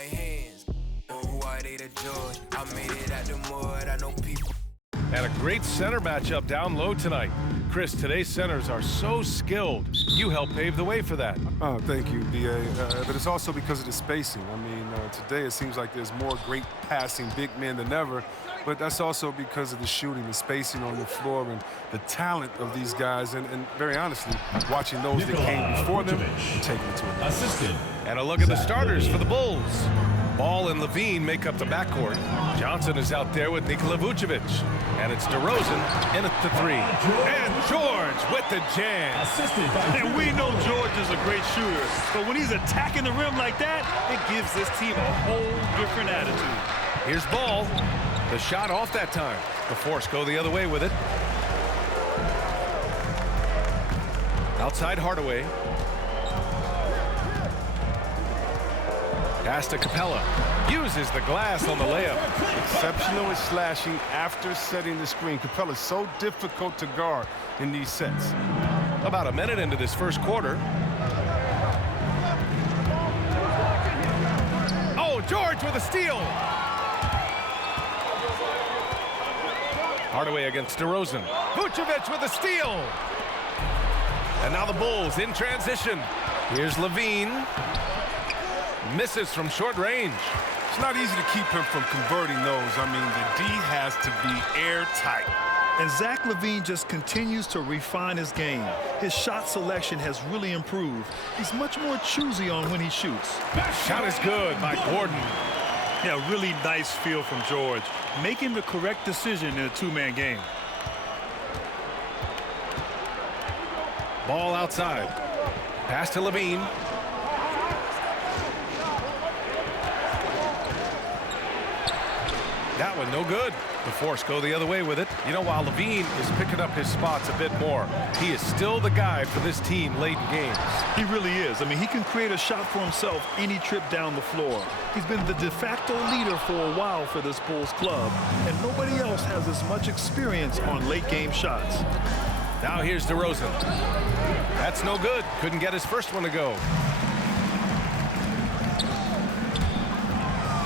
my hands. On who are they to judge? I made it out the mud, I know people. And a great center matchup down low tonight. Chris, today's centers are so skilled. You helped pave the way for that. Oh, thank you, B.A. But it's also because of the spacing. I mean, today it seems like there's more great passing big men than ever, but that's also because of the shooting, the spacing on the floor, and the talent of these guys. And very honestly, watching those that came before them, taking it to another. Assistant. And a look at the starters for the Bulls. Ball and Levine make up the backcourt. Johnson is out there with Nikola Vucevic. And it's DeRozan in at the three. And George with the jam. And we know George is a great shooter, but when he's attacking the rim like that, it gives this team a whole different attitude. Here's Ball. The shot off that time. The Force go the other way with it. Outside Hardaway. Pass to Capella. Uses the glass on the layup. Exceptional at slashing after setting the screen. Capella's so difficult to guard in these sets. About a minute into this first quarter. Oh, George with a steal. Hardaway against DeRozan. Vucevic with a steal. And now the Bulls in transition. Here's Levine. Misses from short range. It's not easy to keep him from converting those. I mean, the D has to be airtight. And Zach LaVine just continues to refine his game. His shot selection has really improved. He's much more choosy on when he shoots. Shot is good by Gordon. Yeah, really nice feel from George, making the correct decision in a two-man game. Ball outside. Pass to Levine. That one no good. The Force go the other way with it. You know, while Levine is picking up his spots a bit more, he is still the guy for this team late in games. He really is. I mean, he can create a shot for himself any trip down the floor. He's been the de facto leader for a while for this Bulls club, and nobody else has as much experience on late game shots. Now here's DeRozan. That's no good. Couldn't get his first one to go.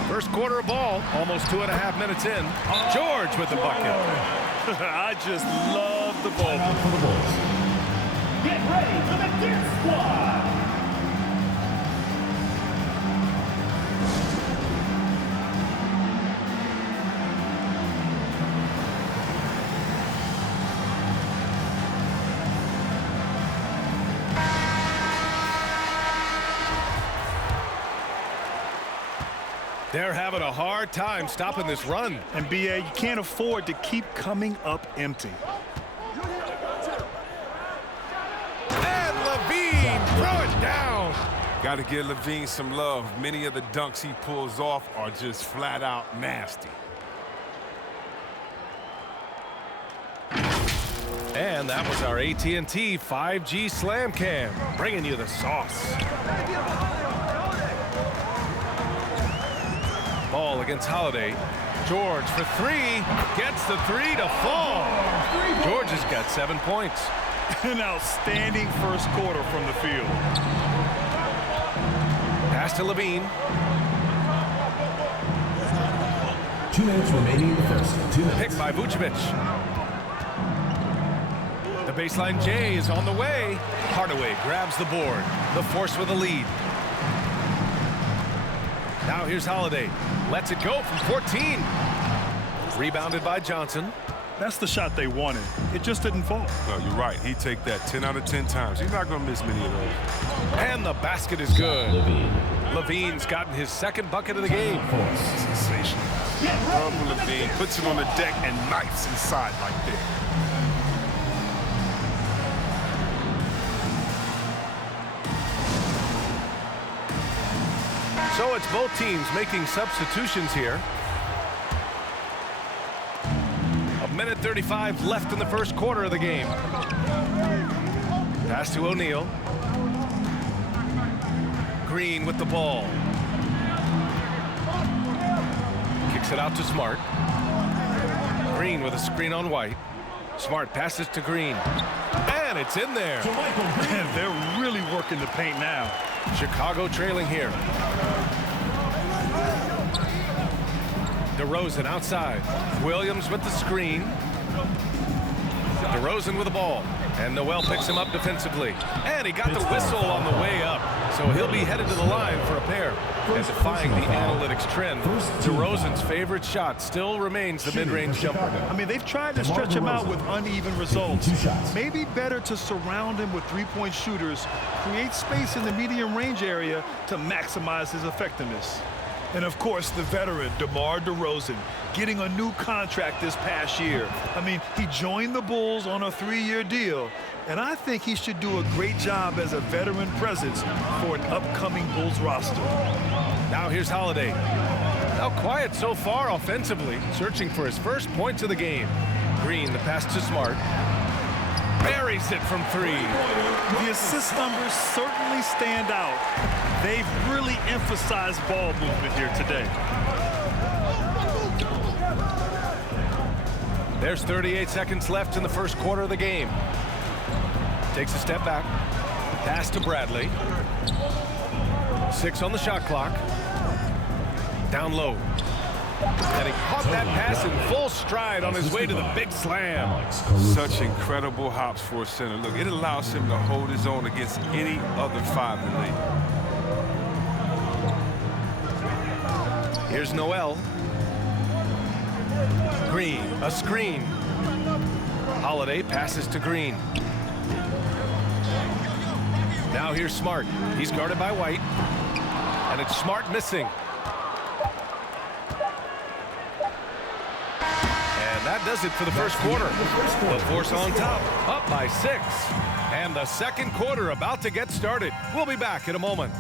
First quarter of ball, almost 2.5 minutes in. George with the bucket. I just love the ball. For the Bulls. Get ready for the Dance Squad. They're having a hard time stopping this run. And B.A., you can't afford to keep coming up empty. And Levine, throw it down. Got to give Levine some love. Many of the dunks he pulls off are just flat out nasty. And that was our AT&T 5G Slam Cam, bringing you the sauce. Ball against Holiday. George for three. Gets the three to fall. George has got 7 points. An outstanding first quarter from the field. Pass to Levine. 2 minutes remaining in the first. 2 minutes. Picked by Vucevic. The baseline J is on the way. Hardaway grabs the board. The Force with the lead. Now here's Holiday. Lets it go from 14. Rebounded by Johnson. That's the shot they wanted. It just didn't fall. No, you're right. He'd take that 10 out of 10 times. He's not going to miss many of those. And the basket is good. Levine. Levine's gotten his second bucket of the game. Sensational. Uncle Levine puts it on the deck and knifes inside like that. So it's both teams making substitutions here. 1:35 left in the first quarter of the game. Pass to O'Neal. Green with the ball. Kicks it out to Smart. Green with a screen on White. Smart passes to Green. And it's in there. Man, they're really working the paint now. Chicago trailing here. DeRozan outside. Williams with the screen. DeRozan with the ball. And Noel picks him up defensively. And he got the whistle on the way up. So he'll be headed to the line for a pair. And defying the analytics trend, DeRozan's favorite shot still remains the mid-range jumper. I mean, they've tried to stretch him out with uneven results. Maybe better to surround him with three-point shooters, create space in the medium range area to maximize his effectiveness. And, of course, the veteran, DeMar DeRozan, getting a new contract this past year. I mean, he joined the Bulls on a 3-year deal, and I think he should do a great job as a veteran presence for an upcoming Bulls roster. Now here's Holiday. Now quiet so far offensively, searching for his first points of the game. Green, the pass to Smart. Buries it from 3. The assist numbers certainly stand out. They've really emphasized ball movement here today. There's 38 seconds left in the first quarter of the game. Takes a step back. Pass to Bradley. 6 on the shot clock. Down low. And he caught that pass in full stride on his way to the big slam. Such incredible hops for a center. Look, it allows him to hold his own against any other 5 in the league. Here's Noel. Green, a screen. Holiday passes to Green. Now here's Smart. He's guarded by White. And it's Smart missing. And that does it for the first quarter. The Force on top, up by 6. And the second quarter about to get started. We'll be back in a moment.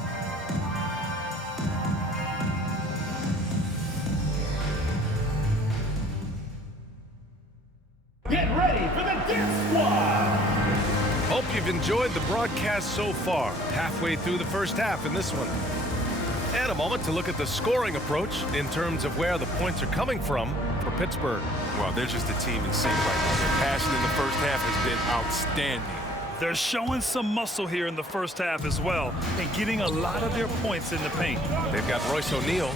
Get ready for the Dip Squad. Hope you've enjoyed the broadcast so far. Halfway through the first half in this one. And a moment to look at the scoring approach in terms of where the points are coming from for Pittsburgh. Well, they're just a team in sync right now. Their passion in the first half has been outstanding. They're showing some muscle here in the first half as well and getting a lot of their points in the paint. They've got Royce O'Neal,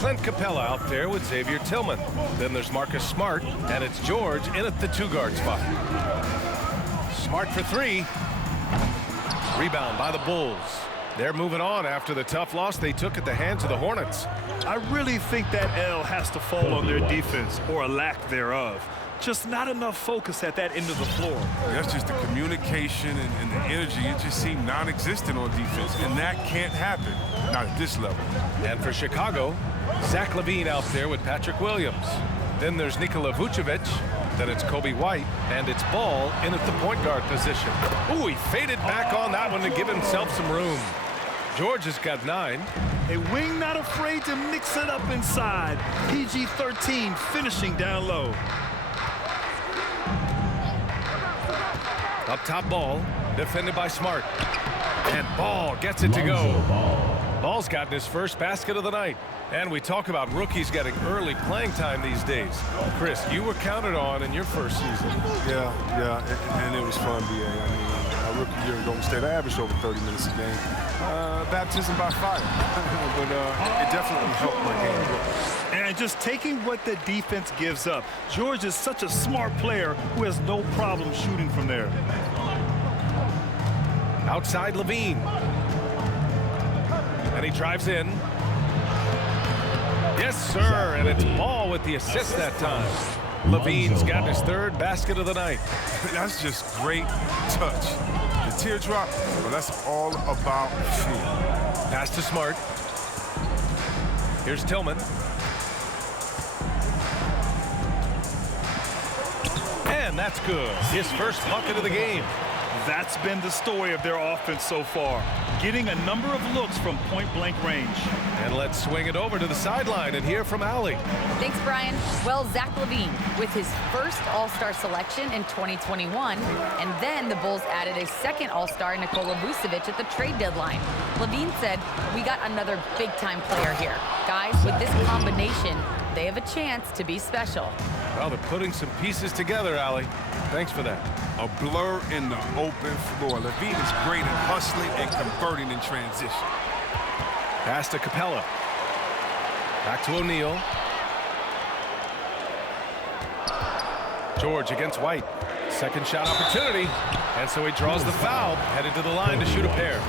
Clint Capella out there with Xavier Tillman. Then there's Marcus Smart, and it's George in at the 2-guard spot. Smart for 3. Rebound by the Bulls. They're moving on after the tough loss they took at the hands of the Hornets. I really think that L has to fall on their defense or a lack thereof. Just not enough focus at that end of the floor. That's just the communication and the energy. It just seemed non-existent on defense, and that can't happen, not at this level. And for Chicago, Zach LaVine out there with Patrick Williams. Then there's Nikola Vucevic. Then it's Kobe White, and it's Ball in at the point guard position. Ooh, he faded back on that one to give himself some room. George has got 9. A wing not afraid to mix it up inside. PG-13 finishing down low. Up top, Ball, defended by Smart. And Ball gets it to go. Ball's gotten his first basket of the night. And we talk about rookies getting early playing time these days. Chris, you were counted on in your first season. Yeah, and it was fun, B.A. I mean, my rookie year at Golden State, I averaged over 30 minutes a game. Baptism by fire. But it definitely helped my game. And just taking what the defense gives up. George is such a smart player who has no problem shooting from there. Outside LaVine. And he drives in. Yes, sir, and it's Ball with the assist that time. LaVine's got his 3rd basket of the night. That's just great touch. The teardrop, well, that's all about shooting. Pass to Smart. Here's Tillman. And that's good. His first bucket of the game. That's been the story of their offense so far, getting a number of looks from point-blank range. And let's swing it over to the sideline and hear from Allie. Thanks, Brian. Well, Zach LaVine with his first All-Star selection in 2021, and then the Bulls added a second All-Star, Nikola Vucevic, at the trade deadline. LaVine said, "We got another big-time player here. Guys, with this combination, they have a chance to be special." Well, they're putting some pieces together, Allie. Thanks for that. A blur in the open floor. LaVine is great at hustling and converting in transition. Pass to Capella. Back to O'Neal. George against White. Second shot opportunity. And so he draws the foul, headed to the line to shoot a pair.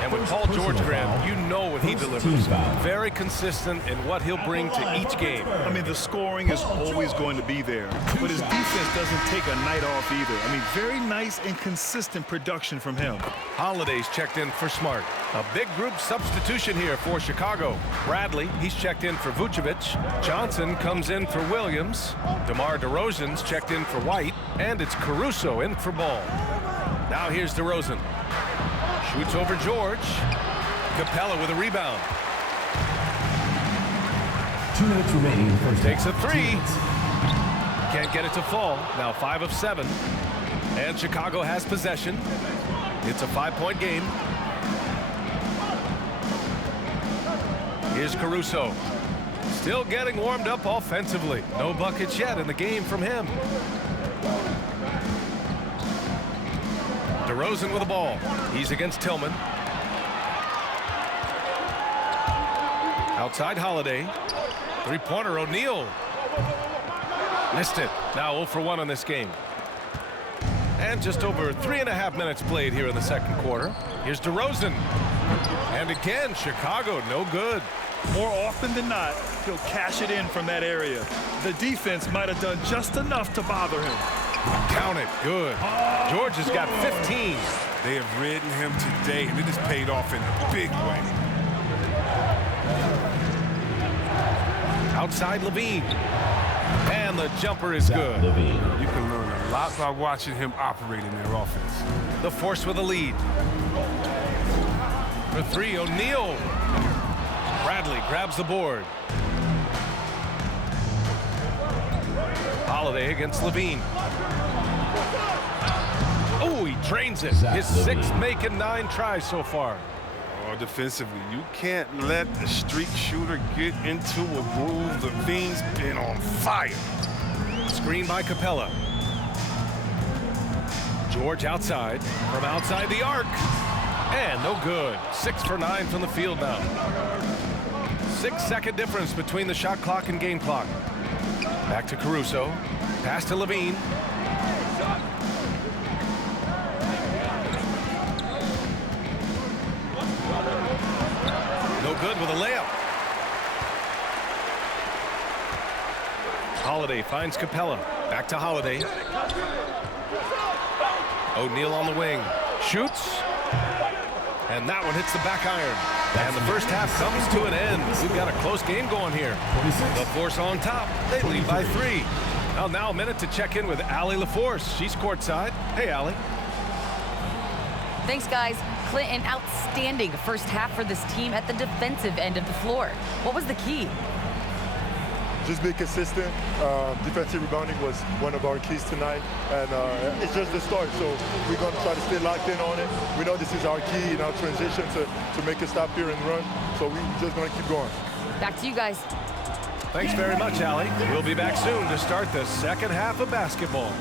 And with Paul George, Graham, you know what he delivers. Very consistent in what he'll bring to each game. I mean, the scoring is always going to be there, but his defense doesn't take a night off either. I mean, very nice and consistent production from him. Holiday's checked in for Smart. A big group substitution here for Chicago. Bradley, he's checked in for Vucevic. Johnson comes in for Williams. DeMar DeRozan's checked in for White. And it's Caruso in for Ball. Now here's DeRozan. Shoots over George. Capella with a rebound. 2 minutes remaining in the first Takes a half. three. Can't get it to fall. Now 5 of 7. And Chicago has possession. It's a 5-point game. Here's Caruso. Still getting warmed up offensively. No buckets yet in the game from him. DeRozan with the ball. He's against Tillman. Outside Holiday. Three-pointer O'Neal. Missed it. Now 0 for 1 on this game. And just over 3.5 minutes played here in the second quarter. Here's DeRozan. And again, Chicago no good. More often than not, he'll cash it in from that area. The defense might have done just enough to bother him. Count it. Good. George has got 15. They have ridden him today, and it has paid off in a big way. Outside Levine. And the jumper is good. You can learn a lot by watching him operate in their offense. The Force with a lead. For 3, O'Neal. Bradley grabs the board. Holiday against Levine. Oh, he drains it. His 6th make and 9 tries so far. Oh, defensively, you can't let a streak shooter get into a groove. Levine's been on fire. Screen by Capella. George outside. From outside the arc. And no good. 6 for 9 from the field now. 6-second difference between the shot clock and game clock. Back to Caruso. Pass to Levine. No good with a layup. Holiday finds Capella. Back to Holiday. O'Neal on the wing. Shoots. And that one hits the back iron. And the first half comes to an end. We've got a close game going here. The Force on top. They lead by 3. Well, now a minute to check in with Allie LaForce. She's courtside. Hey, Allie. Thanks, guys. Clint, an outstanding first half for this team at the defensive end of the floor. What was the key? Just be consistent. Defensive rebounding was one of our keys tonight, and it's just the start. So we're going to try to stay locked in on it. We know this is our key in our transition to make a stop here and run. So we're just going to keep going. Back to you guys. Thanks very much, Allie. We'll be back soon to start the second half of basketball.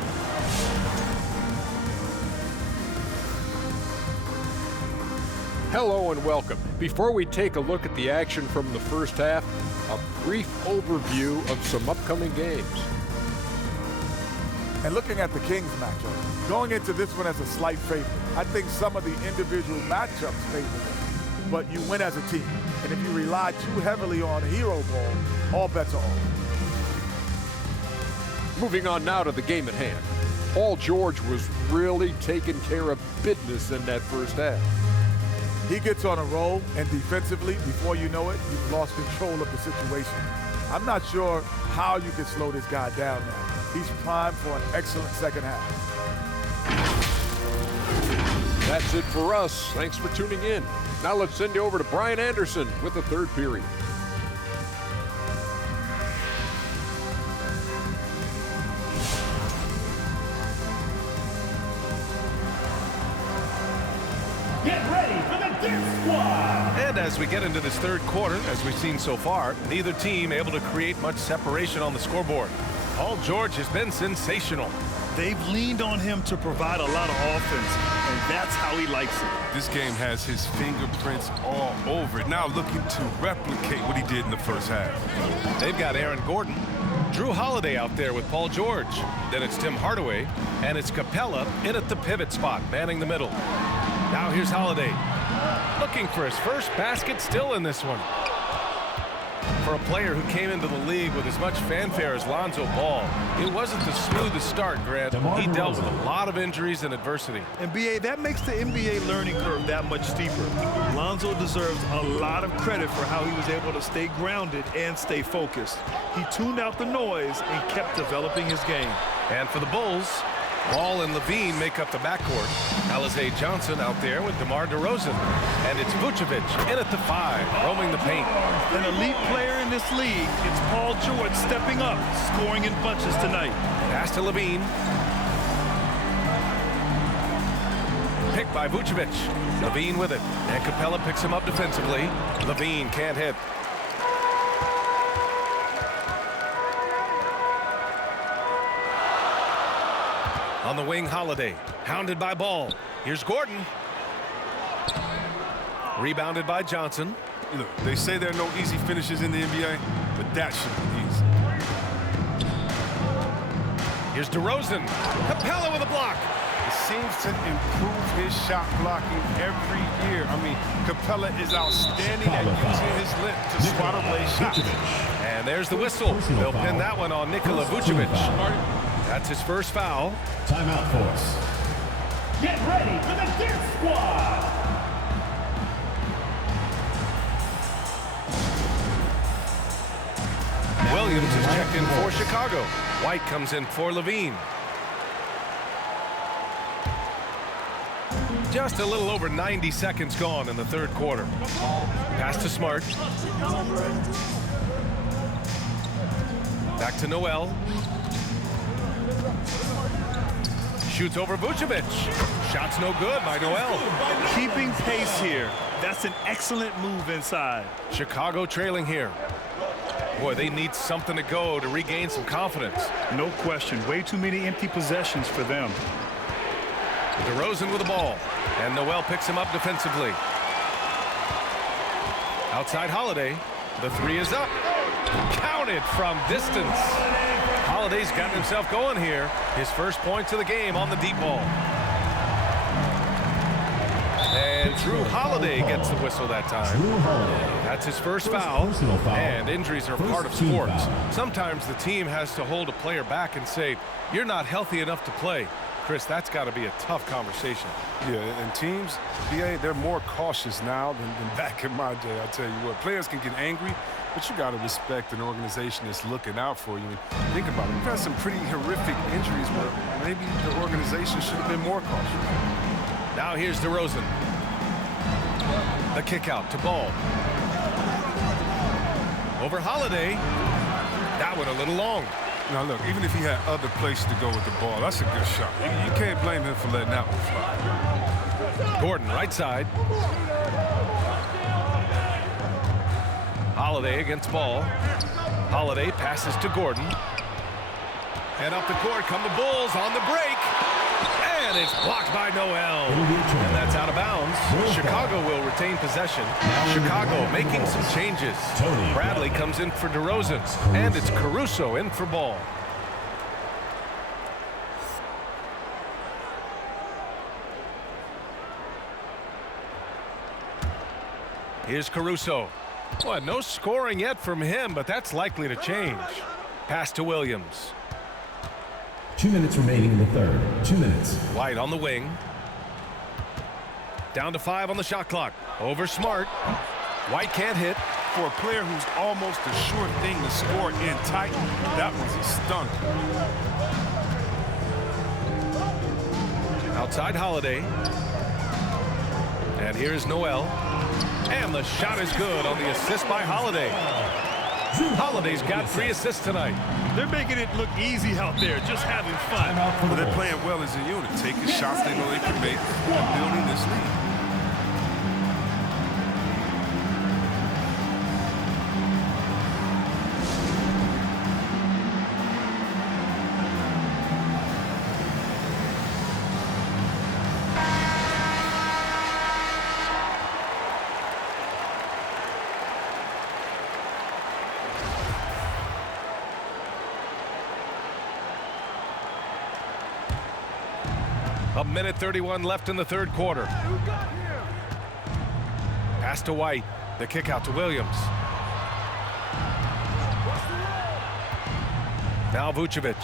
Hello and welcome. Before we take a look at the action from the first half, a brief overview of some upcoming games. And looking at the Kings matchup, going into this one as a slight favorite, I think some of the individual matchups favor them, but you win as a team. And if you rely too heavily on hero ball, all bets are off. Moving on now to the game at hand. Paul George was really taking care of business in that first half. He gets on a roll, and defensively, before you know it, you've lost control of the situation. I'm not sure how you can slow this guy down now. He's primed for an excellent second half. That's it for us. Thanks for tuning in. Now let's send you over to Brian Anderson with the third period. Get ready for the Dip Squad. And as we get into this third quarter, as we've seen so far, neither team able to create much separation on the scoreboard. Paul George has been sensational. They've leaned on him to provide a lot of offense, and that's how he likes it. This game has his fingerprints all over it. Now looking to replicate what he did in the first half. They've got Aaron Gordon, Drew Holiday out there with Paul George. Then it's Tim Hardaway, and it's Capella in at the pivot spot, manning the middle. Now here's Holiday, looking for his first basket still in this one. For a player who came into the league with as much fanfare as Lonzo Ball, it wasn't the smoothest start, Grant. He dealt with a lot of injuries and adversity. And B.A., that makes the NBA learning curve that much steeper. Lonzo deserves a lot of credit for how he was able to stay grounded and stay focused. He tuned out the noise and kept developing his game. And for the Bulls, Ball and Levine make up the backcourt. Alize Johnson out there with DeMar DeRozan. And it's Vucevic in at the 5, roaming the paint. An elite player in this league, it's Paul George stepping up, scoring in bunches tonight. Pass to Levine. Picked by Vucevic. Levine with it. And Capella picks him up defensively. Levine can't hit. On the wing, Holiday, hounded by Ball. Here's Gordon. Rebounded by Johnson. Look, they say there are no easy finishes in the NBA, but that should be easy. Here's DeRozan. Capella with a block. He seems to improve his shot blocking every year. I mean, Capella is outstanding at using his lip to swat away shots. And there's the whistle. They'll pin that one on Nikola Vucevic. That's his first foul. Timeout for us. Get ready for the Dirt Squad. Williams is checked in for Chicago. White comes in for Levine. Just a little over 90 seconds gone in the third quarter. Pass to Smart. Back to Noel. Shoots over Vucevic. Shot's no good by Noel. Keeping pace here. That's an excellent move inside. Chicago trailing here. Boy, they need something to go to regain some confidence. No question. Way too many empty possessions for them. DeRozan with the ball. And Noel picks him up defensively. Outside Holiday. The 3 is up. Counted from distance. Holiday's gotten himself going here. His first points of the game on the deep ball. And Drew Holiday gets the whistle that time. That's his first foul. And injuries are part of sports. Sometimes the team has to hold a player back and say, you're not healthy enough to play. Chris, that's got to be a tough conversation. Yeah, and teams, they're more cautious now than back in my day. I tell you what, players can get angry, but you got to respect an organization that's looking out for you. And think about it. We've had some pretty horrific injuries where maybe the organization should have been more cautious. Now here's DeRozan. The kick out to Ball. Over Holiday. That one a little long. Now, look, even if he had other places to go with the ball, that's a good shot. You can't blame him for letting that one fly. Gordon, right side. Holiday against Ball. Holiday passes to Gordon. And up the court come the Bulls on the break. And it's blocked by Noel. And that's out of bounds. Chicago will retain possession. Chicago making some changes. Bradley comes in for DeRozan. And it's Caruso in for Ball. Here's Caruso. Well, no scoring yet from him, but that's likely to change. Pass to Williams. 2 minutes remaining in the third. 2 minutes. White on the wing. Down to 5 on the shot clock. Over Smart. White can't hit. For a player who's almost a sure thing to score in tight, that was a stunner. Outside Holiday. And here's Noel. And the shot is good on the assist by Holiday. Holiday's got 3 assists tonight. They're making it look easy out there, just having fun. But they're playing well as a unit, taking shots they know they can make and building this lead. A minute 31 left in the third quarter. Pass to White. The kick out to Williams. Now Vucevic.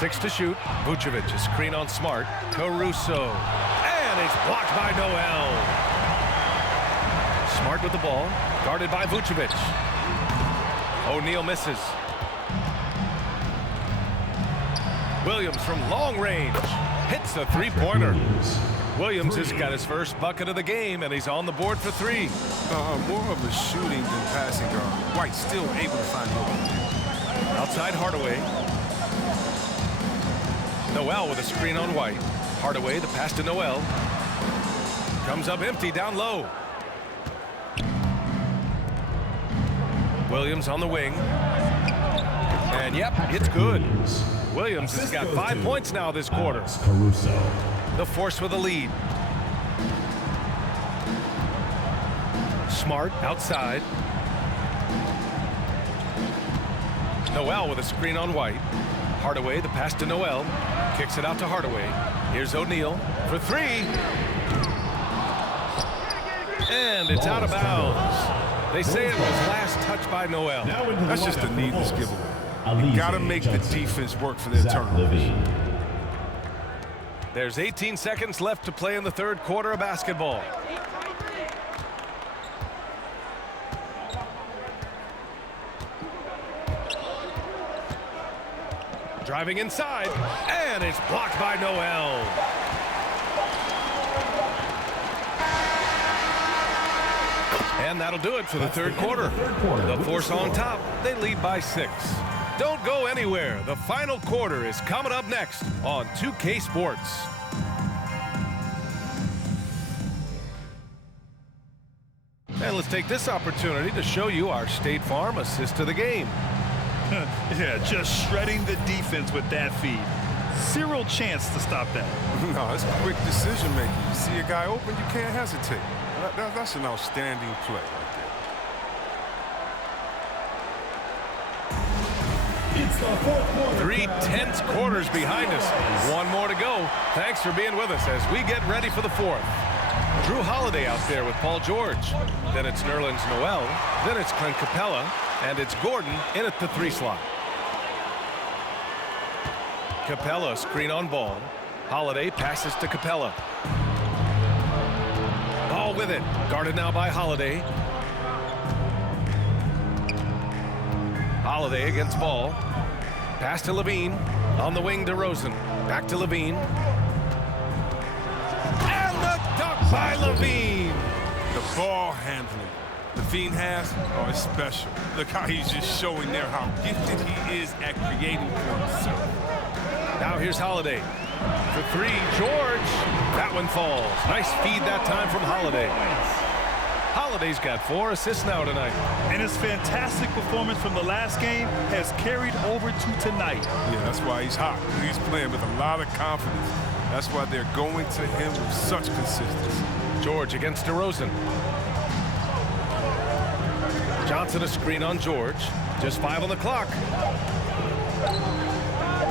6 to shoot. Vucevic, a screen on Smart. Caruso. And it's blocked by Noel. Smart with the ball. Guarded by Vucevic. O'Neal misses. Williams from long range. Hits a three-pointer. Williams has got his first bucket of the game, and he's on the board for 3. More of a shooting than passing guard. White still able to find the open. Outside Hardaway. Noel with a screen on White. Hardaway, the pass to Noel. Comes up empty down low. Williams on the wing. And yep, it's good. Williams has got 5 points now this quarter. The Force with a lead. Smart outside. Noel with a screen on White. Hardaway, the pass to Noel. Kicks it out to Hardaway. Here's O'Neal for 3. And it's out of bounds. They say it was last touched by Noel. That's just a needless giveaway. You got to make the defense work for their turnovers. There's 18 seconds left to play in the third quarter of basketball. Driving inside, and it's blocked by Noel. And that'll do it for the third quarter. The Force on top. They lead by 6. Don't go anywhere. The final quarter is coming up next on 2K Sports. And let's take this opportunity to show you our State Farm assist to the game. Yeah, just shredding the defense with that feed. Zero chance to stop that. No, it's quick decision making. You see a guy open, you can't hesitate. That's an outstanding play right there. It's the fourth quarter. 3 tense quarters behind us. 1 more to go. Thanks for being with us as we get ready for the fourth. Drew Holiday out there with Paul George. Then it's Nerlens Noel. Then it's Clint Capella. And it's Gordon in at the 3 slot. Capella screen on ball. Holiday passes to Capella. Ball with it. Guarded now by Holiday. Holiday against ball. Pass to Levine. On the wing, DeRozan. Back to Levine. And the dunk by Levine. The ball handling Levine has is special. Look how he's just showing there how gifted he is at creating for himself. Now here's Holiday. For 3, George. That one falls. Nice feed that time from Holiday. Holiday's got 4 assists now tonight. And his fantastic performance from the last game has carried over to tonight. Yeah, that's why he's hot. He's playing with a lot of confidence. That's why they're going to him with such consistency. George against DeRozan. Johnson a screen on George. Just 5 on the clock.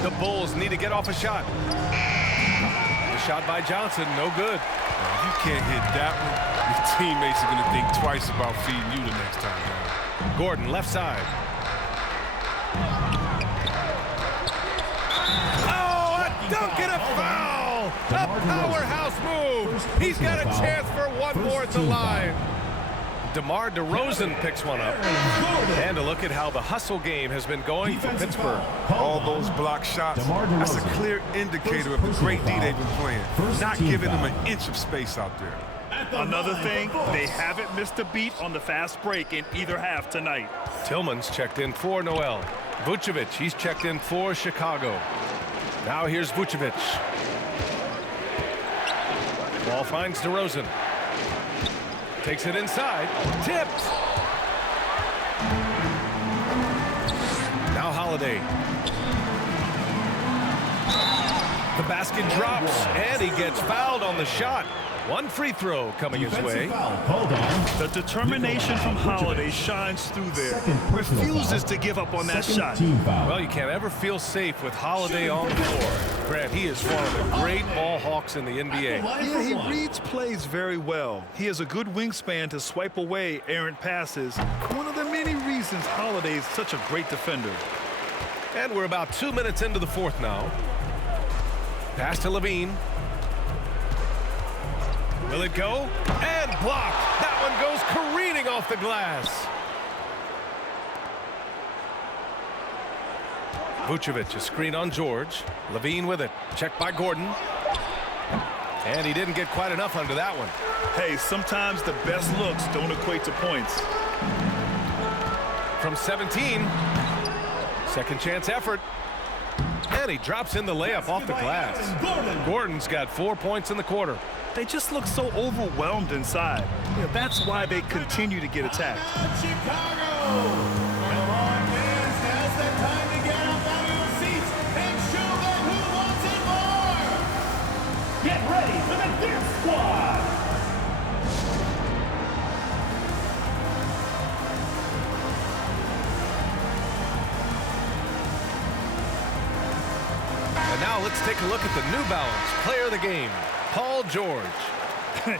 The Bulls need to get off a shot. The shot by Johnson, no good. If you can't hit that one, your teammates are going to think twice about feeding you the next time down. Gordon, left side. Oh, a dunk and a foul! A powerhouse move! He's got a chance for 1 more at the line. DeMar DeRozan picks one up. And a look at how the hustle game has been going for Pittsburgh. All those block shots, that's a clear indicator of the great D they've been playing. Not giving them an inch of space out there. Another thing, they haven't missed a beat on the fast break in either half tonight. Tillman's checked in for Noel. Vucevic, he's checked in for Chicago. Now here's Vucevic. Ball finds DeRozan. Takes it inside. Tipped. Now Holiday. The basket drops, and he gets fouled on the shot. One free throw coming his way. The determination from Holiday shines through there. Refuses to give up on that shot. Well, you can't ever feel safe with Holiday on the floor. Grant, he is one of the great ball hawks in the NBA. Yeah, he reads plays very well. He has a good wingspan to swipe away errant passes. One of the many reasons Holiday is such a great defender. And we're about 2 minutes into the fourth now. Pass to Levine. Will it go? And blocked. That one goes careening off the glass. Vucevic, a screen on George. Levine with it. Checked by Gordon. And he didn't get quite enough under that one. Hey, sometimes the best looks don't equate to points. From 17. Second chance effort. And he drops in the layup off the glass. Gordon's got 4 points in the quarter. They just look so overwhelmed inside. Yeah, that's why they continue to get attacked. Chicago! Come on, fans, now's the time to get up out of your seats and show them who wants it more! Get ready for the Deer Squad! And now let's take a look at the New Balance player of the game, Paul George.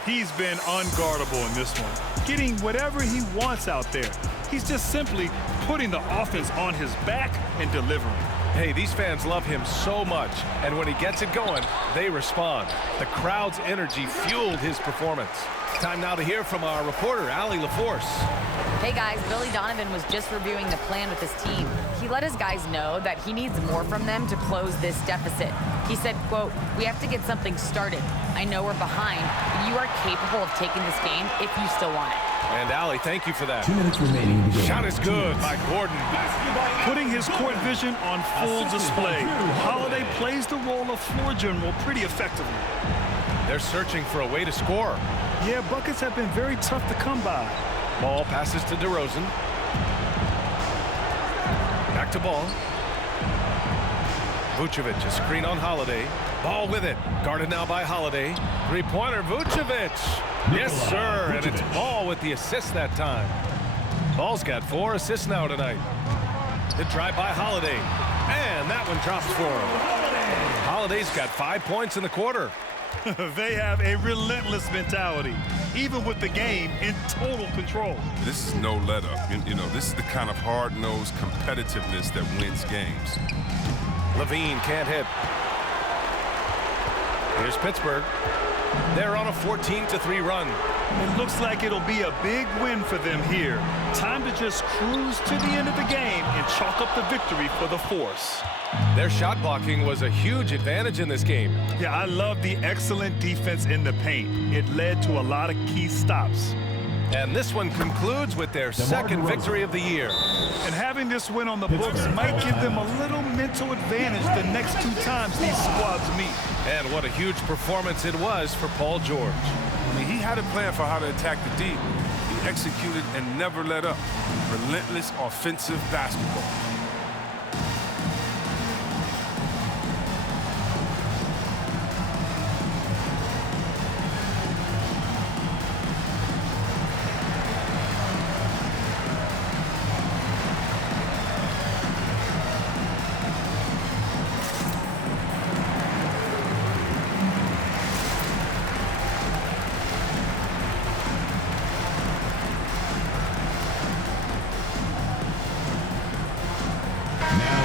He's been unguardable in this one, getting whatever he wants out there. He's just simply putting the offense on his back and delivering. Hey, these fans love him so much, and when he gets it going, they respond. The crowd's energy fueled his performance. Time now to hear from our reporter, Allie LaForce. Hey guys, Billy Donovan was just reviewing the plan with his team. He let his guys know that he needs more from them to close this deficit. He said, quote, "We have to get something started. I know we're behind, but you are capable of taking this game if you still want it." And Allie, thank you for that. 2 minutes remaining in the game. Shot is good by Gordon. Putting his court vision on full display. Holiday plays the role of floor general pretty effectively. They're searching for a way to score. Yeah, buckets have been very tough to come by. Ball passes to DeRozan. Back to Ball. Vucevic, a screen on Holiday. Ball with it. Guarded now by Holiday. Three-pointer, Vucevic. Yes, sir, and it's Ball with the assist that time. Ball's got 4 assists now tonight. The drive by Holiday. And that one drops for him. Holiday's got 5 points in the quarter. They have a relentless mentality, even with the game in total control. This is no let-up. You know, this is the kind of hard-nosed competitiveness that wins games. Levine can't hit. Here's Pittsburgh. They're on a 14-3 run. It looks like it'll be a big win for them here. Time to just cruise to the end of the game and chalk up the victory for the Force. Their shot blocking was a huge advantage in this game. Yeah, I love the excellent defense in the paint. It led to a lot of key stops. And this one concludes with their second victory of the year. And having this win on the books might give them a little mental advantage the next 2 times these squads meet. And what a huge performance it was for Paul George. I mean, he had a plan for how to attack the D. He executed and never let up. Relentless offensive basketball.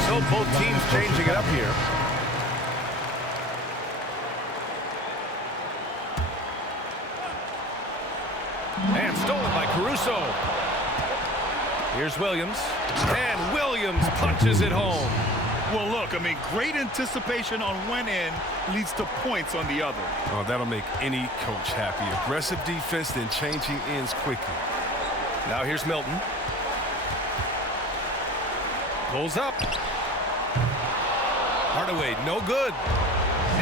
So both teams changing it up here. And stolen by Caruso. Here's Williams. And Williams punches it home. Well, look, I mean, great anticipation on one end leads to points on the other. Oh, that'll make any coach happy. Aggressive defense, then changing ends quickly. Now here's Milton. Pulls up. Hardaway, no good.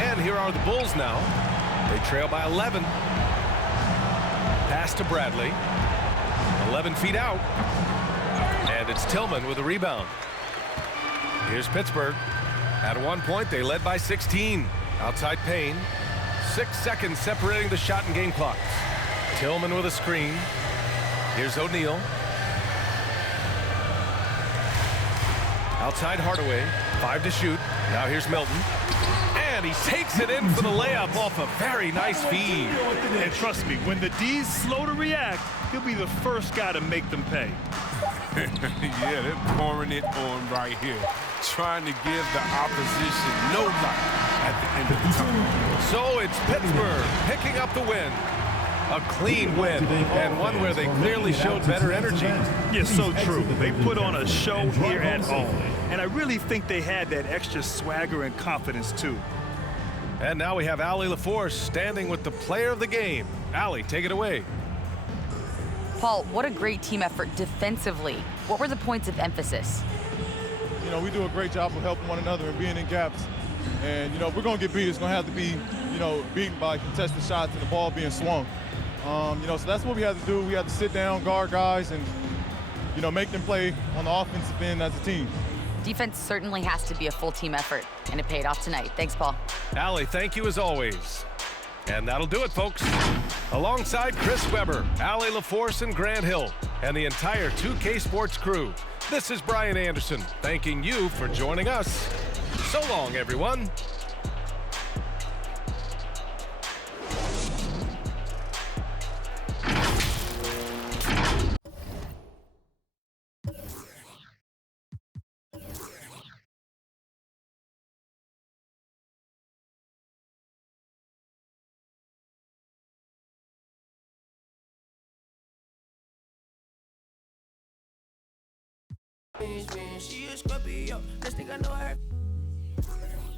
And here are the Bulls now. They trail by 11. Pass to Bradley. 11 feet out. And it's Tillman with a rebound. Here's Pittsburgh. At one point, they led by 16. Outside Payne. 6 seconds separating the shot and game clocks. Tillman with a screen. Here's O'Neal. Outside Hardaway. 5 to shoot. Now here's Milton. And he takes it in for the layup off a very nice feed. And trust me, when the D's slow to react, he'll be the first guy to make them pay. Yeah, they're pouring it on right here, trying to give the opposition no life at the end of the time. So it's Pittsburgh picking up the win. A clean win, and one where they clearly showed better energy. Yes, so true. They put on a show here at home, and I really think they had that extra swagger and confidence, too. And now we have Allie LaForce standing with the player of the game. Allie, take it away. Paul, what a great team effort defensively. What were the points of emphasis? You know, we do a great job of helping one another and being in gaps. And, you know, if we're going to get beat, it's going to have to be, you know, beaten by contested shots and the ball being swung. You know, so that's what we had to do. We had to sit down, guard guys, and, you know, make them play on the offensive end as a team. Defense certainly has to be a full team effort, and it paid off tonight. Thanks, Paul. Allie, thank you as always. And that'll do it, folks. Alongside Chris Webber, Allie LaForce, and Grant Hill, and the entire 2K Sports crew, this is Brian Anderson, thanking you for joining us. So long, everyone. She a Scorpio, next thing I know her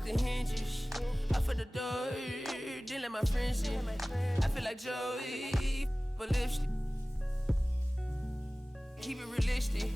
the hinges off of the door, then let my friends in. I feel like Joey, but lipstick. Keep it realistic.